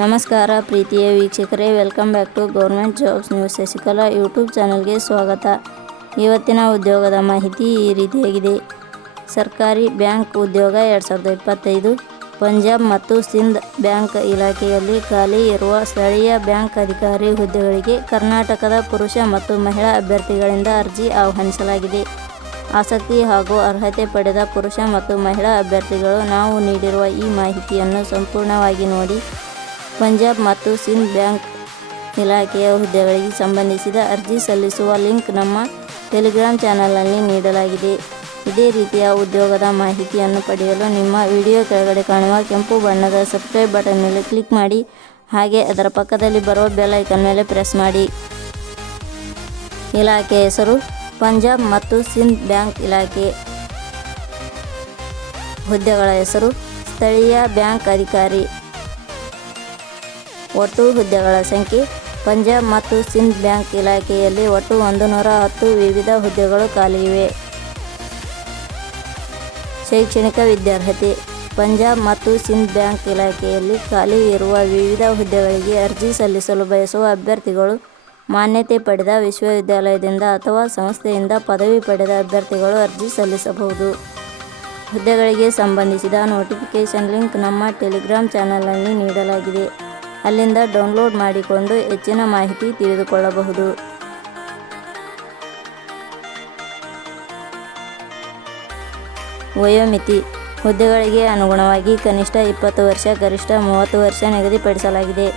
ನಮಸ್ಕಾರ ಪ್ರೀತಿಯ ವೀಕ್ಷಕರೇ welcome back to government jobs news Shashikala YouTube ಚಾನಲ್ಗೆ ಸ್ವಾಗತ. ಇವತ್ತಿನ ಉದ್ಯೋಗದ ಮಾಹಿತಿ ಈ ರೀತಿಯಾಗಿದೆ. ಸರ್ಕಾರಿ ಬ್ಯಾಂಕ್ ಉದ್ಯೋಗ ಎರಡು ಸಾವಿರದ ಇಪ್ಪತ್ತೈದು, ಪಂಜಾಬ್ ಮತ್ತು ಸಿಂಧ್ ಬ್ಯಾಂಕ್ ಇಲಾಖೆಯಲ್ಲಿ ಖಾಲಿ ಇರುವ ಸ್ಥಳೀಯ ಬ್ಯಾಂಕ್ ಅಧಿಕಾರಿ ಹುದ್ದೆಗಳಿಗೆ ಕರ್ನಾಟಕದ ಪುರುಷ ಮತ್ತು ಮಹಿಳಾ ಅಭ್ಯರ್ಥಿಗಳಿಂದ ಅರ್ಜಿ ಆಹ್ವಾನಿಸಲಾಗಿದೆ. ಆಸಕ್ತಿ ಹಾಗೂ ಅರ್ಹತೆ ಪಡೆದ ಪುರುಷ ಮತ್ತು ಮಹಿಳಾ ಅಭ್ಯರ್ಥಿಗಳು ನಾವು ನೀಡಿರುವ ಈ ಮಾಹಿತಿಯನ್ನು ಸಂಪೂರ್ಣವಾಗಿ ನೋಡಿ ಪಂಜಾಬ್ ಮತ್ತು ಸಿಂಧ್ ಬ್ಯಾಂಕ್ ಇಲಾಖೆಯ ಹುದ್ದೆಗಳಿಗೆ ಸಂಬಂಧಿಸಿದ ಅರ್ಜಿ ಸಲ್ಲಿಸುವ ಲಿಂಕ್ ನಮ್ಮ ಟೆಲಿಗ್ರಾಮ್ ಚಾನಲ್ನಲ್ಲಿ ನೀಡಲಾಗಿದೆ. ಇದೇ ರೀತಿಯ ಉದ್ಯೋಗದ ಮಾಹಿತಿಯನ್ನು ಪಡೆಯಲು ನಿಮ್ಮ ವಿಡಿಯೋ ಕೆಳಗಡೆ ಕಾಣುವ ಕೆಂಪು ಬಣ್ಣದ ಸಬ್ಸ್ಕ್ರೈಬ್ ಬಟನ್ ಮೇಲೆ ಕ್ಲಿಕ್ ಮಾಡಿ, ಹಾಗೆ ಅದರ ಪಕ್ಕದಲ್ಲಿ ಬರುವ ಬೆಲ್ ಐಕನ್ ಮೇಲೆ ಪ್ರೆಸ್ ಮಾಡಿ. ಇಲಾಖೆ ಹೆಸರು ಪಂಜಾಬ್ ಮತ್ತು ಸಿಂಧ್ ಬ್ಯಾಂಕ್ ಇಲಾಖೆ. ಹುದ್ದೆಗಳ ಹೆಸರು ಸ್ಥಳೀಯ ಬ್ಯಾಂಕ್ ಅಧಿಕಾರಿ. ಒಟ್ಟು ಹುದ್ದೆಗಳ ಸಂಖ್ಯೆ, ಪಂಜಾಬ್ ಮತ್ತು ಸಿಂಧ್ ಬ್ಯಾಂಕ್ ಇಲಾಖೆಯಲ್ಲಿ ಒಟ್ಟು ಒಂದು ನೂರ ಹತ್ತು ವಿವಿಧ ಹುದ್ದೆಗಳು ಖಾಲಿ ಇವೆ. ಶೈಕ್ಷಣಿಕ ವಿದ್ಯಾರ್ಹತೆ, ಪಂಜಾಬ್ ಮತ್ತು ಸಿಂಧ್ ಬ್ಯಾಂಕ್ ಇಲಾಖೆಯಲ್ಲಿ ಖಾಲಿ ಇರುವ ವಿವಿಧ ಹುದ್ದೆಗಳಿಗೆ ಅರ್ಜಿ ಸಲ್ಲಿಸಲು ಬಯಸುವ ಅಭ್ಯರ್ಥಿಗಳು, ಮಾನ್ಯತೆ ಪಡೆದ ವಿಶ್ವವಿದ್ಯಾಲಯದಿಂದ ಅಥವಾ ಸಂಸ್ಥೆಯಿಂದ ಪದವಿ ಪಡೆದ ಅಭ್ಯರ್ಥಿಗಳು ಅರ್ಜಿ ಸಲ್ಲಿಸಬಹುದು. ಹುದ್ದೆಗಳಿಗೆ ಸಂಬಂಧಿಸಿದ ನೋಟಿಫಿಕೇಷನ್ ಲಿಂಕ್ ನಮ್ಮ ಟೆಲಿಗ್ರಾಮ್ ಚಾನಲ್ನಲ್ಲಿ ನೀಡಲಾಗಿದೆ. ಅಲ್ಲಿಂದ ಡೌನ್ಲೋಡ್ ಮಾಡಿಕೊಂಡು ಹೆಚ್ಚಿನ ಮಾಹಿತಿ ತಿಳಿದುಕೊಳ್ಳಬಹುದು. ವಯೋಮಿತಿ ಹುದ್ದೆಗಳಿಗೆ ಅನುಗುಣವಾಗಿ ಕನಿಷ್ಠ ಇಪ್ಪತ್ತು ವರ್ಷ, ಗರಿಷ್ಠ ಮೂವತ್ತು ವರ್ಷ ನಿಗದಿಪಡಿಸಲಾಗಿದೆ.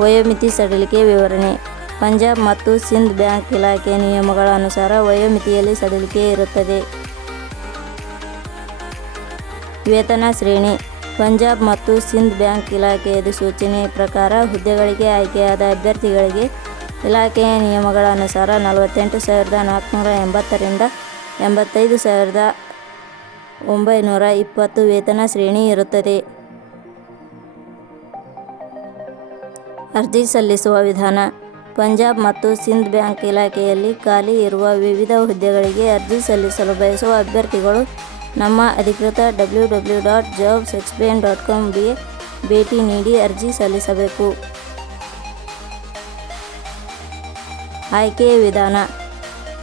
ವಯೋಮಿತಿ ಸಡಿಲಿಕೆ ವಿವರಣೆ, ಪಂಜಾಬ್ ಮತ್ತು ಸಿಂಧ್ ಬ್ಯಾಂಕ್ ಇಲಾಖೆ ನಿಯಮಗಳ ಅನುಸಾರ ವಯೋಮಿತಿಯಲ್ಲಿ ಸಡಿಲಿಕೆ ಇರುತ್ತದೆ. ವೇತನ ಶ್ರೇಣಿ ಪಂಜಾಬ್ ಮತ್ತು ಸಿಂಧ್ ಬ್ಯಾಂಕ್ ಇಲಾಖೆ ಅಧಿಸೂಚನೆ ಪ್ರಕಾರ ಹುದ್ದೆಗಳಿಗೆ ಆಯ್ಕೆಯಾದ ಅಭ್ಯರ್ಥಿಗಳಿಗೆ ಇಲಾಖೆಯ ನಿಯಮಗಳ ಅನುಸಾರ ನಲವತ್ತೆಂಟು ಸಾವಿರದ ನಾಲ್ಕುನೂರ ಎಂಬತ್ತರಿಂದ ಎಂಬತ್ತೈದು ಸಾವಿರದ ಒಂಬೈನೂರ ಇಪ್ಪತ್ತು ವೇತನ ಶ್ರೇಣಿ ಇರುತ್ತದೆ. ಅರ್ಜಿ ಸಲ್ಲಿಸುವ ವಿಧಾನ. ಪಂಜಾಬ್ ಮತ್ತು ಸಿಂಧ್ ಬ್ಯಾಂಕ್ ಇಲಾಖೆಯಲ್ಲಿ ಖಾಲಿ ಇರುವ ವಿವಿಧ ಹುದ್ದೆಗಳಿಗೆ ಅರ್ಜಿ ಸಲ್ಲಿಸಲು ಬಯಸುವ ಅಭ್ಯರ್ಥಿಗಳು ನಮ್ಮ ಅಧಿಕೃತ W W dot jobs explain dot ಕಾಮ್ಗೆ ಭೇಟಿ ನೀಡಿ ಅರ್ಜಿ ಸಲ್ಲಿಸಬೇಕು. ಆಯ್ಕೆ ವಿಧಾನ.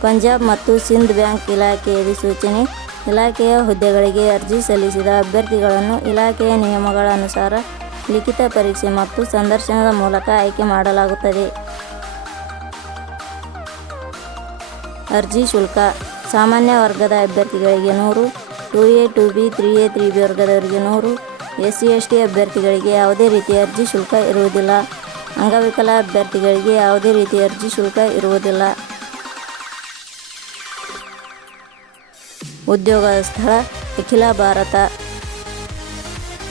ಪಂಜಾಬ್ ಮತ್ತು ಸಿಂಧ್ ಬ್ಯಾಂಕ್ ಇಲಾಖೆ ಅಧಿಸೂಚನೆ ಇಲಾಖೆಯ ಹುದ್ದೆಗಳಿಗೆ ಅರ್ಜಿ ಸಲ್ಲಿಸಿದ ಅಭ್ಯರ್ಥಿಗಳನ್ನು ಇಲಾಖೆಯ ನಿಯಮಗಳ ಅನುಸಾರ ಲಿಖಿತ ಪರೀಕ್ಷೆ ಮತ್ತು ಸಂದರ್ಶನದ ಮೂಲಕ ಆಯ್ಕೆ ಮಾಡಲಾಗುತ್ತದೆ. ಅರ್ಜಿ ಶುಲ್ಕ. ಸಾಮಾನ್ಯ ವರ್ಗದ ಅಭ್ಯರ್ಥಿಗಳಿಗೆ ನೂರು two A, two B, three A three B ವರ್ಗದವರಿಗೆ ನೂರು. ಎಸ್ ಸಿ ಎಸ್ ಟಿ ಅಭ್ಯರ್ಥಿಗಳಿಗೆ ಯಾವುದೇ ರೀತಿಯ ಅರ್ಜಿ ಶುಲ್ಕ ಇರುವುದಿಲ್ಲ. ಅಂಗವಿಕಲ ಅಭ್ಯರ್ಥಿಗಳಿಗೆ ಯಾವುದೇ ರೀತಿಯ ಅರ್ಜಿ ಶುಲ್ಕ ಇರುವುದಿಲ್ಲ. ಉದ್ಯೋಗ ಸ್ಥಳ, ಅಖಿಲ ಭಾರತ.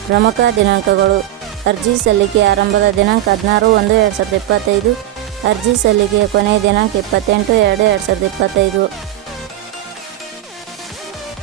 ಪ್ರಮುಖ ದಿನಾಂಕಗಳು. ಅರ್ಜಿ ಸಲ್ಲಿಕೆ ಆರಂಭದ ದಿನಾಂಕ ಹದಿನಾರು ಒಂದು, ಎರಡು ಸಾವಿರದ ಇಪ್ಪತ್ತೈದು. ಅರ್ಜಿ ಸಲ್ಲಿಕೆಯ ಕೊನೆಯ ದಿನಾಂಕ ಇಪ್ಪತ್ತೆಂಟು, ಎರಡು ಎರಡು ಸಾವಿರದ ಇಪ್ಪತ್ತೈದು.